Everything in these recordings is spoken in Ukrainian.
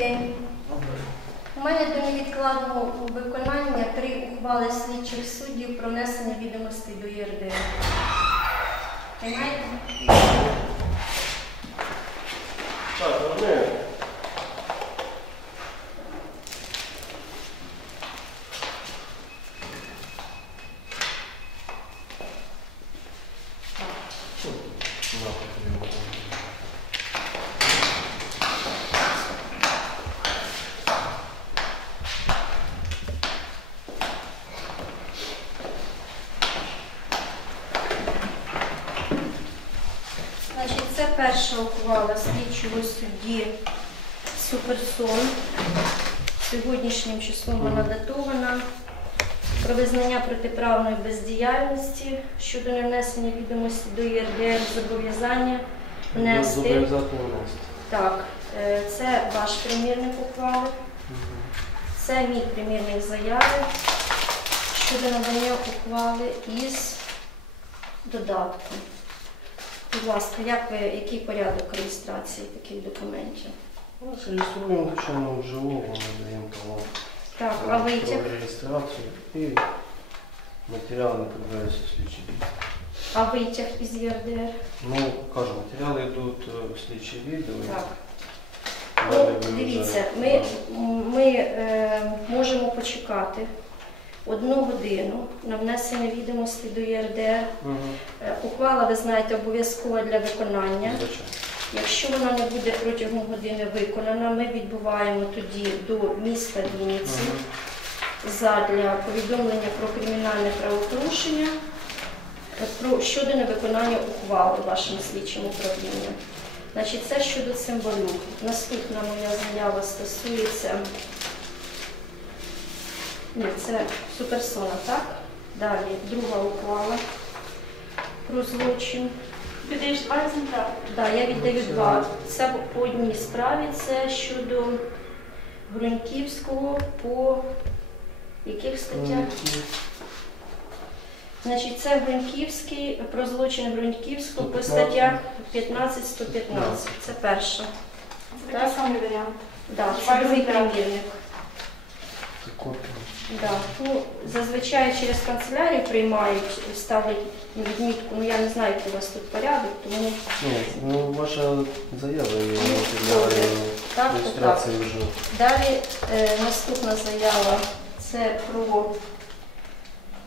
день. У мене до невідкладного виконання три ухвали слідчих суддів про внесення відомостей до. Приймаєте? Так, одне. Значить, це перша ухвала слідчого судді Суперсон. Сьогоднішнім числом вона датована. Про визнання протиправної бездіяльності щодо невнесення відомості до ЄРДР зобов'язання внести. Зобов'язати внести. Так, е, це ваш примірник ухвали, це мій примірник заяви щодо надання ухвали із додатком. Будь ласка, як ви, який порядок реєстрації таких документів? Ну, Реєструємо, звичайно, вживу, надаємо талон. Так, а витяг? Реєстрацію і матеріали направляються слідчі дії. А витяг із ЄРДР? Ну, кажу, матеріали йдуть е, в слідчі відділи. Так. Далі Ну, ми вже- дивіться, ми, ми е, можемо почекати одну годину на внесення відомостей до ЄРДР. Е, Ухвала, ви знаєте, обов'язкова для виконання. Якщо вона не буде протягом години виконана, ми відбуваємо тоді до міста Вінниці Мгм. задля повідомлення про кримінальне правопорушення е, про щодо невиконання ухвали вашим слідчим управлінням. Значить, це щодо цимбалюк. Наступна моя заява стосується. Ні, це суперсона, так? Далі друга ухвала про злочин. Віддаєш два екземпляри. Так, я віддаю два. Це по одній справі, це щодо Груньківського по яких статтях? Значить, це Груньківський, про злочин Груньківського по статтях 15-115. Це перша. Це такий самий варіант. Два це другий примірник. Це копія. Да. Ну, зазвичай через канцелярію приймають, ставлять відмітку, ну я не знаю, який у вас тут порядок, тому Ні, ну ваша заява є матеріали так, то так. реєстрації вже. Далі е, наступна заява це про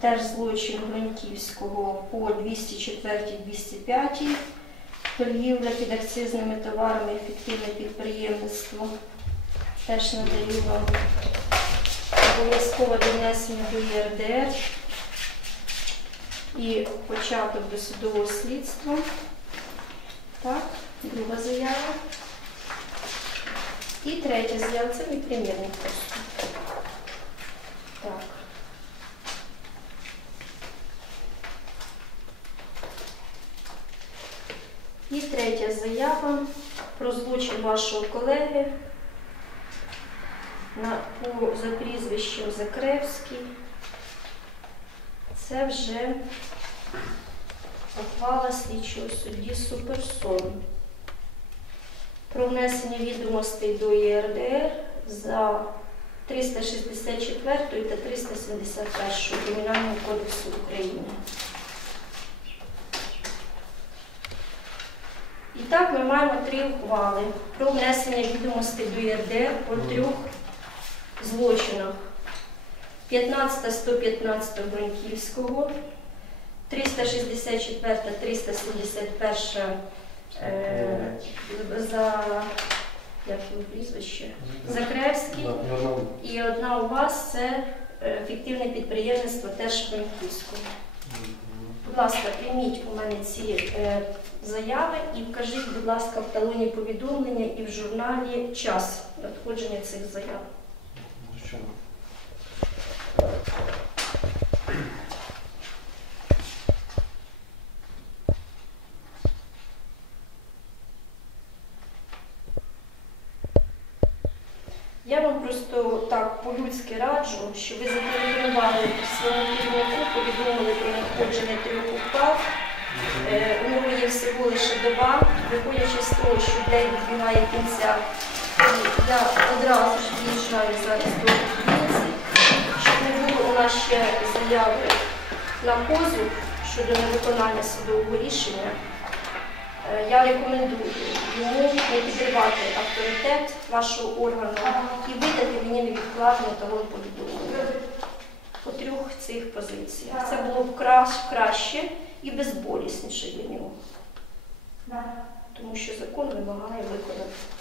теж злочин Гроньківського по 204-205 торгівля під акцизними товарами, ефективне підприємництво. Теж надаю вам обов'язкове донесення до ЄРДР і початок досудового слідства. Так, друга заява. І третя заява, це мій примірник просто. Так. І третя заява про злочин вашого колеги на, по, за прізвищем Закревський. Це вже ухвала слідчого судді Суперсон про внесення відомостей до ЄРДР за 364 та 371 Кримінального кодексу України. І так ми маємо три ухвали про внесення відомостей до ЄРДР по трьох злочинах. 15 115 Броньківського, 364 371 е, за як його прізвище? Закревський. І одна у вас це е, фіктивне підприємництво теж Франківського. Будь ласка, прийміть у мене ці е, заяви і вкажіть, будь ласка, в талоні повідомлення і в журналі час надходження цих заяв. Звичайно. Я вам просто так по-людськи раджу, що ви зателефонували своєму керівнику, повідомили про надходження трьох ухвал. Е, У нього є всього лише доба, виходячи з того, що день відбігає кінця, я одразу ж виїжджаю зараз до Вінниці, щоб не було у нас ще заяви на позов щодо невиконання судового рішення. Е, Я рекомендую йому не підривати авторитет вашого органу і видати мені невідкладно талон повідомлення по трьох цих позиціях. Це було б краще і безболісніше для нього, тому що закон вимагає виконати.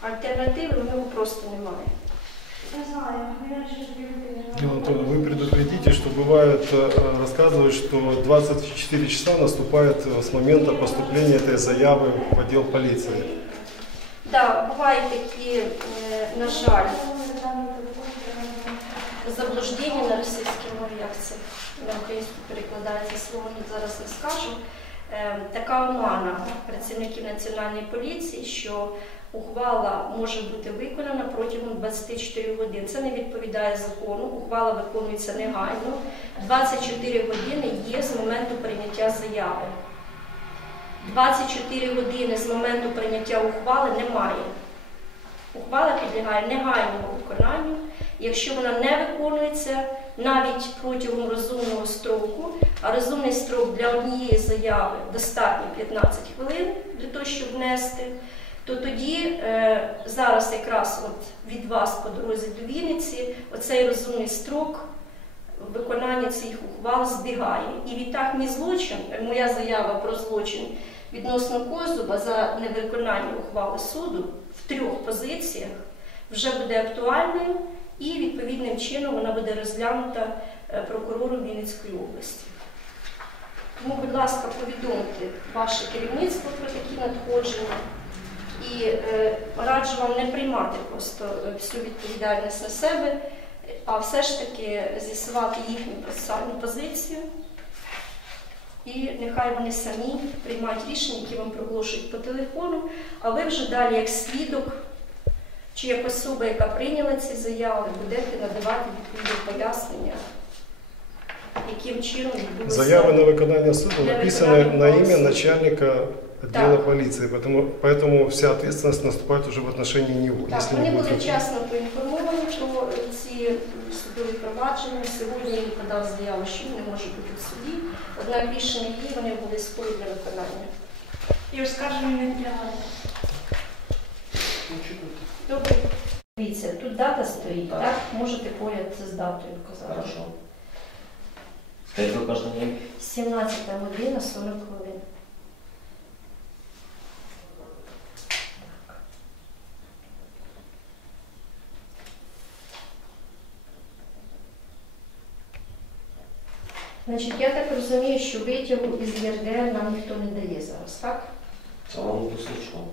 Альтернативи у нього просто немає. Не знаю, я ще Дело в том, вы предупредите, что бывает, э, рассказывают, что 24 часа наступает э, с момента поступления этой заявы в отдел полиции. Так, бувають такі, е, на жаль, заблуждення на російській мові, як це на українську перекладається слово, ні, зараз не скажу. Е, Така омана працівників національної поліції, що ухвала може бути виконана протягом 24 годин. Це не відповідає закону. Ухвала виконується негайно. 24 години є з моменту прийняття заяви. 24 години з моменту прийняття ухвали немає. Ухвала підлягає негайному виконанню. Якщо вона не виконується навіть протягом розумного строку, а розумний строк для однієї заяви достатньо 15 хвилин для того, щоб внести, то тоді е, зараз якраз от від вас по дорозі до Вінниці оцей розумний строк виконання цих ухвал збігає. І відтак мій злочин, моя заява про злочин відносно Козуба за невиконання ухвали суду в трьох позиціях вже буде актуальною і відповідним чином вона буде розглянута е, прокурором Вінницької області. Тому, будь ласка, повідомте ваше керівництво про такі надходження і е, раджу вам не приймати просто е, всю відповідальність на себе, а все ж таки з'ясувати їхню процесуальну позицію. І нехай вони самі приймають рішення, які вам проголошують по телефону, а ви вже далі, як свідок чи як особа, яка прийняла ці заяви, будете надавати відповідні пояснення, яким чином відбулося. Заявы на выполнение суда Для написаны выполнения на имя суда. начальника отдела Так. полиции, поэтому, поэтому вся ответственность наступает уже в отношении него. Так, если вони не були будет вчасно поінформовані про ці м, судові провадження. Сьогодні він подав заяву, що він не може бути в суді, однак рішення її вони обов'язкові для виконання. І оскарження не підлягає. Добре. Дивіться, тут дата стоїть, так? Можете поряд з датою вказати. Хорошо. Скажіть ви кожен день? 17 година 40 хвилин. Значить, я так розумію, що витягу із ЄРДР нам ніхто не дає зараз, так? Самому послухав.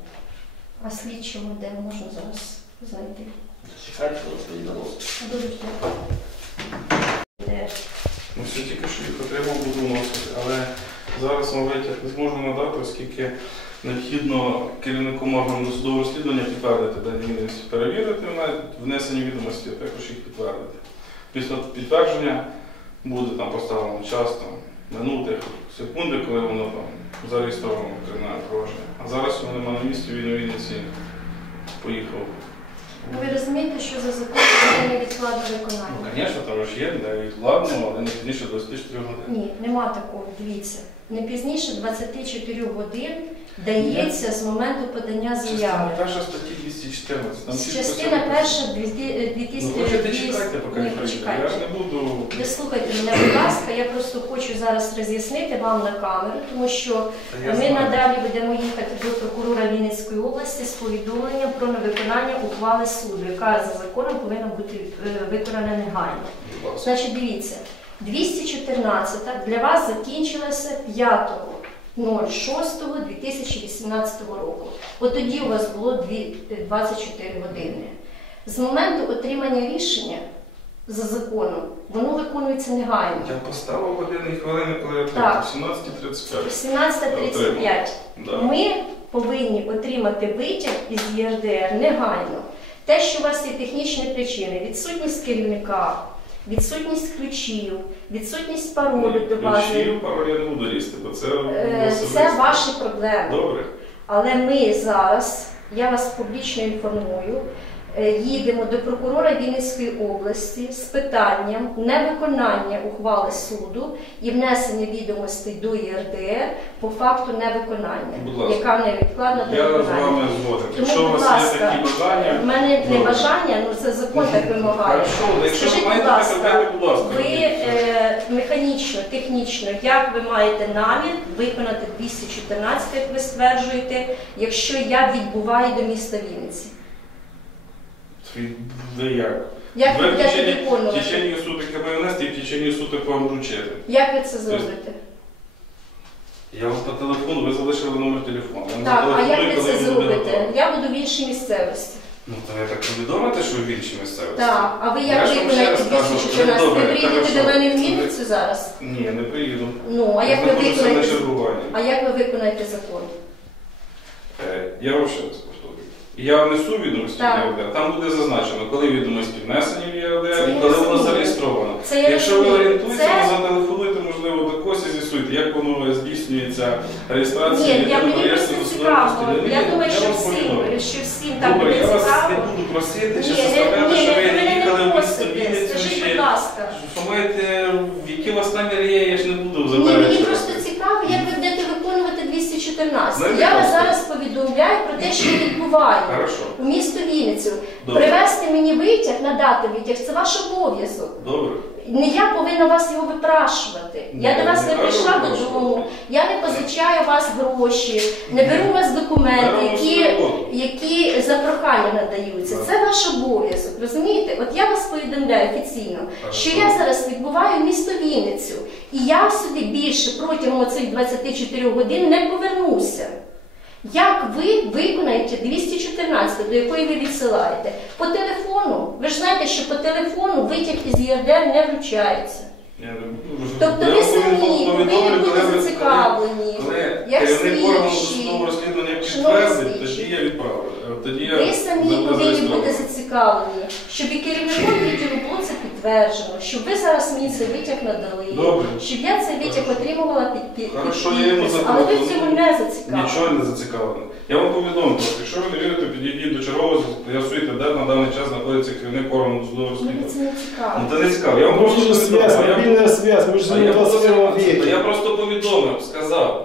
А слідчому де можна зараз знайти? Зачекайте, коли свої доносить. Дуже дякую. Де? Ну, все тільки що їх отримав, буду вносити, але зараз вам витяг не зможу надати, оскільки необхідно керівником органу досудового розслідування підтвердити дані відомості, перевірити навіть внесені відомості, а також їх підтвердити. Після підтвердження буде там поставлено час, там, минути, секунди, коли воно там зареєстровано кримінальне провадження. А зараз його немає на місці, він у Вінниці поїхав. Ну, ви розумієте, що за закон це невідкладне Ну, звісно, там ж є, де відкладно, але не пізніше 24 годин. Ні, нема такого. Дивіться. Не пізніше 24 годин дається з моменту подання Частина заяви. перша статті 214. Там чітко Частина все перша Ну, хочете чекайте, поки Ні, не прийде. Я ж не буду. Ви слухайте мене, будь ласка, я просто хочу зараз роз'яснити вам на камеру, тому що Та я ми знаю. надалі будемо їхати до прокурора Вінницької області з повідомленням про невиконання ухвали суду, яка за законом повинна бути е, виконана негайно. Будь ласка. Значить, дивіться, 214 для вас закінчилася 5.06.2018 року. От тоді у вас було дві- 24 години. З моменту отримання рішення за законом, воно виконується негайно. Я поставив години і хвилини, коли я Так. прийду. 17.35. 17.35. Да. Ми повинні отримати витяг із ЄРДР негайно. Те, що у вас є технічні причини, відсутність керівника, відсутність ключів, відсутність паролю до бази. Ключів, пароль я не буду лізти, бо це Е, особисто. Це ваші проблеми. Добре. Але ми зараз, я вас публічно інформую, їдемо до прокурора Вінницької області з питанням невиконання ухвали суду і внесення відомостей до ЄРДР по факту невиконання, яка невідкладна до Я з вами згоден. Тому, Якщо у будь вас є ласка, такі бажання, в мене не бажання, ну це закон так вимагає. Скажіть, будь ласка, дайте, будь ласка. Ви е, механічно, технічно, як ви маєте намір виконати 214, як ви стверджуєте, якщо я відбуваю до міста Вінниці? Ви як? Як ви ви в течение, в течение суток я внести і в течение суток вам вручити. Як ви це зробите? Я вам по телефону, ви залишили номер телефону. Я Так, а як ви це зробите? Я буду в іншій місцевості. Ну, то ви так повідомите, що в іншій місцевості? Так, а ви Я як ж вам ще виконаєте раз кажу, 214? добре, Ви приїдете хорошо. до мене в Вінницю зараз? Ні, не приїду. Ну, а як ви знаходжуся на виконаєте? чергуванні. А як ви виконаєте закон? Е, Я вам ще раз Я внесу відомості Так. в ЄРДР, там буде зазначено, коли відомості внесені в Це ЄРДР я і коли воно розумію. зареєстровано. Це я Якщо ви розумію. орієнтуєтеся, Це- ви зателефонуйте, можливо, до когось і з'ясуйте, як воно здійснюється реєстрація Ні, я єдиного мені реєстру просто цікаво. розслідування. Я думаю, що всім, повідомлю. що всім там Добре, буде я вас цікаво. не буду просити чи Ні, не, заставляти, ні, що ви ви мене їхали не в просите. Вінницю, Скажіть, будь ласка. що маєте, які у вас наміри є, я ж не буду Ні, мені заперечувати. просто цікаво, як ви будете виконувати 214. Знаєте, Я вас просто- зараз повідомляю про те, що відбуває Хорошо, у місто Вінницю. добре, Привезти мені витяг, надати витяг це ваш обов'язок. добре. Не я повинна вас його випрашувати. Я до вас не не прийшла додому, я не позичаю вас гроші, не беру у вас документи, які, які за прохання надаються. Це ваш обов'язок. Розумієте? От я вас повідомляю офіційно, що я зараз відбуваю місто Вінницю, і я сюди більше протягом цих 24 годин не повернуся. Як ви виконаєте 214, до якої ви відсилаєте? По телефону. Ви ж знаєте, що по телефону витяг із ЄРДР не вручається. Я Тобто ви самі повинні бути зацікавлені. Як слідчі. розслідування тоді я відправлю. Е, Тоді я Ви самі повинні бути зацікавлені, щоб і керівником відділу було це підтверджено, щоб ви зараз мені цей витяг надали, Добре. щоб я цей витяг Хорошо. отримувала під, під, під Хорошо, я йому підпис. Але ви в цьому не зацікавлені. Нічого не зацікавлено. Я вам повідомив, просто, якщо ви не вірите, підійдіть до чергового, з'ясуйте, де на даний час знаходиться керівник органу судового Мені розслідування. це не цікаво. Ну це не цікаво. Я вам просто связь, повідомив. а я- мобильная связь, мы а живем я в просто- 21 веке. Я просто повідомив, сказав.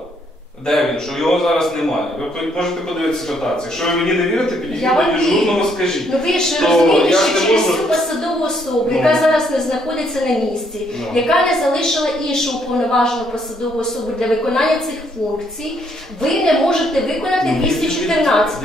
Де він, що його зараз немає. Ви можете подивитися ситуацію. Якщо ви мені не вірите, підійдіть Я до вірю. дежурного, скажіть. Ну ви ж То розумієте, я що не через можу- цю особу, Ну. яка зараз не знаходиться на місці, Ну. яка не залишила іншу уповноважену посадову особу для виконання цих функцій, ви не можете виконати Ну, 214.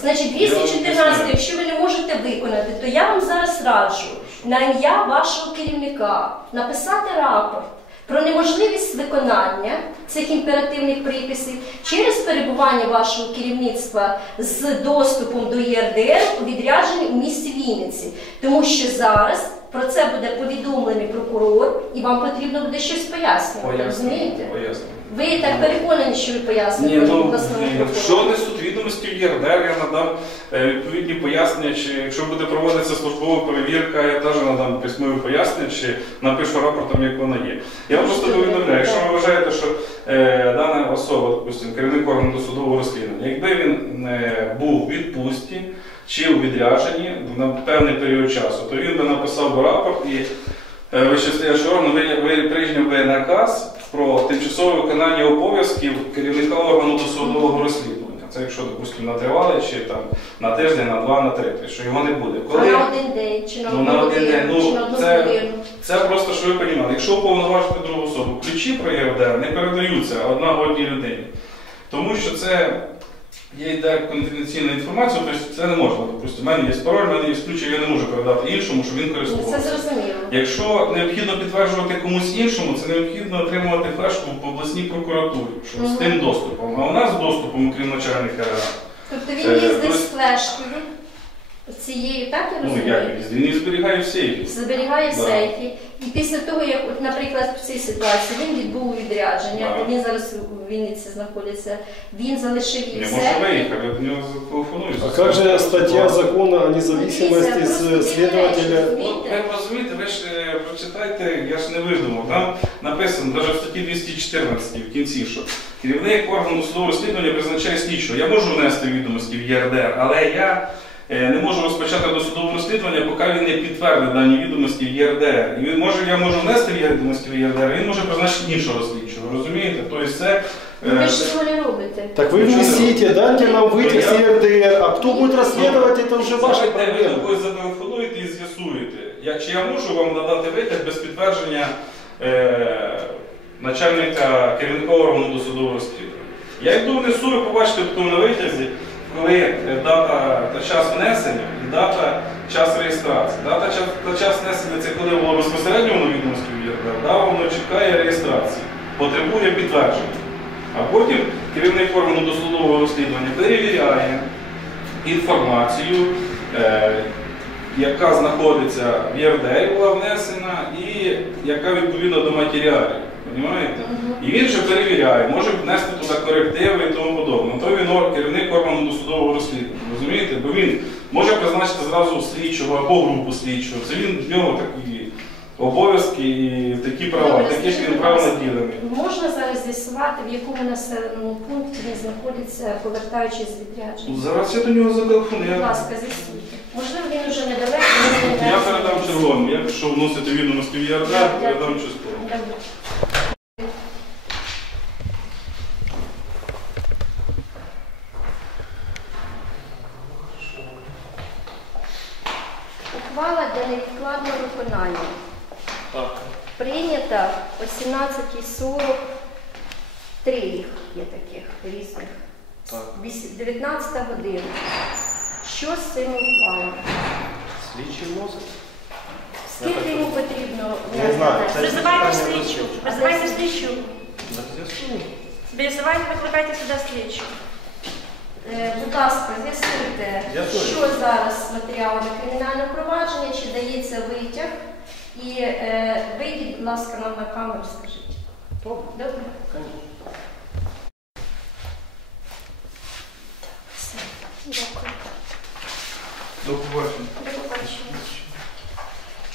Значить, Я вам 214, якщо ви не можете виконати, то я вам зараз раджу на ім'я вашого керівника написати рапорт про неможливість виконання цих імперативних приписів через перебування вашого керівництва з доступом до ЄРДР у відрядженні у місті Вінниці. Тому що зараз про це буде повідомлений прокурор, і вам потрібно буде щось пояснювати. Розумієте? Пояснюю. Ви так переконані, що ви Ні, ну, якщо прокурору. несуть відомості в ЄРДР, я надам е, відповідні пояснення, чи якщо буде проводитися службова перевірка, я теж надам письмові пояснення, чи напишу рапортом, як вона є. Я вам просто повідомляю, якщо ви вважаєте, що е, дана особа, допустим, керівник органу досудового розслідування, якби він е, був у відпустці чи у відрядженні на певний період часу, то він би написав би рапорт і е, вищестоячий орган ви- ви- прийняв би наказ про тимчасове виконання обов'язків керівника органу досудового розслідування. Це якщо, допустимо, на тривалий чи там на тиждень, на два, на три, що його не буде. Коли на один день, чи на Ну, на один день. Ну, чи на це- це просто, що ви розуміли, якщо уповноважити другу особу, ключі про ЄВДР не передаються одна одній людині. Тому що це є йде конфіденційна інформація, тобто це не можна. Допустимо, в мене є пароль, в мене є ключ, я не можу передати іншому, щоб він користувався. Це зрозуміло. Якщо необхідно підтверджувати комусь іншому, це необхідно отримувати флешку в обласній прокуратурі, щоб з тим доступом. А у нас з доступом, крім начальника, Тобто він їздить з флешкою цією, так я ну розумію? як він, зберігає в сейфі. Зберігає в Да. сейфі. І після того, як, от, наприклад, в цій ситуації він відбув відрядження, Да. він зараз у Вінниці знаходиться, він залишив її Не в може сейфі. виїхати, я до нього зателефоную. А как же статья закона о независимости с следователя? Ну, ви розумієте, ви ж е, прочитайте, я ж не видумав. Там написано навіть в статті 214 в кінці, що керівник органу досудового розслідування призначає слідчого. Я можу внести відомості в ЄРДР, але я не можу розпочати досудове розслідування, поки він не підтвердить дані відомості в ЄРДР. І він може, я можу внести відомості в ЄРДР, він може призначити іншого слідчого. Розумієте? Тобто це. Ну, ви е, ж цього не робите. Так вы внесите, дайте нам выйти с ЕРДР, а кто будет расследовать, это уже ваши Давайте ви проблемы. такою зателефонуєте і з'ясуєте. Я, чи я можу вам надати витяг без підтвердження е, начальника керівника органу досудового розслідування? Я йду внесу, ви побачите потім на витязі, коли дата та час внесення і дата час реєстрації. Дата та час внесення це коли було безпосередньо воно відомості в ЄРДР, да, воно чекає реєстрації, потребує підтвердження. А потім керівник органу досудового розслідування перевіряє інформацію, е, яка знаходиться в ЄРДР, була внесена, і яка відповідна до матеріалів. Понімаєте? І він же перевіряє, може внести туди корективи і тому подобне. То він керівник органу досудового розслідування. Розумієте? Бо він може призначити зразу слідчого або групу слідчого. Це він в нього такі обов'язки і такі права, таких скажіть, він будь прав наділений. Можна зараз з'ясувати, в якому населеному пункті він знаходиться, повертаючись з відрядження? Зараз я до нього зателефоную. Будь ласка, з'ясуйте. Можливо, він уже недалеко, я передам червоному. Я пішов вносити відомості в Дякую. передам частково. Добре. Ухвала для невідкладного виконання. Прийнята о 17.43 їх є таких різних. Вісім- 19 година. Що з цим ухвалами? Слідчий мозок. Скільки йому потрібно? Не знаю, це- Призивайте слідчу. Призивайте слідчу. З'ясуємо. Призивайте, викликайте сюди слідчу. Е, Будь ласка, з'ясуйте, що зараз з матеріалами кримінального провадження, чи дається витяг. І е, вийдіть, будь ласка, нам на камеру, скажіть. Добре. Добре? Дякую. До побачення. До побачення.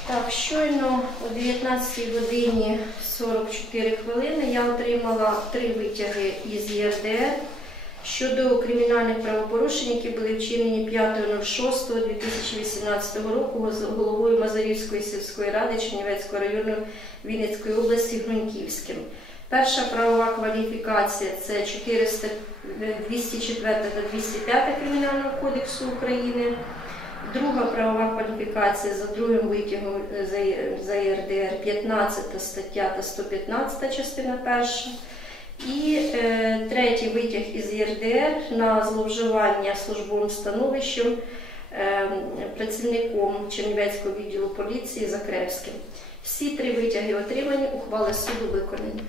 Так, щойно о 19 годині 44 хвилини я отримала три витяги із ЄРДР щодо кримінальних правопорушень, які були вчинені 5.06.2018 року головою Мазарівської сільської ради Чернівецького району Вінницької області Груньківським. Перша правова кваліфікація це 400, 204 та 205 Кримінального кодексу України. Друга правова кваліфікація за другим витягом е, за, ЄРДР 15 стаття та 115 частина перша. І е, третій витяг із ЄРДР на зловживання службовим становищем е, працівником Чернівецького відділу поліції Закревським. Всі три витяги отримані, ухвали суду виконані.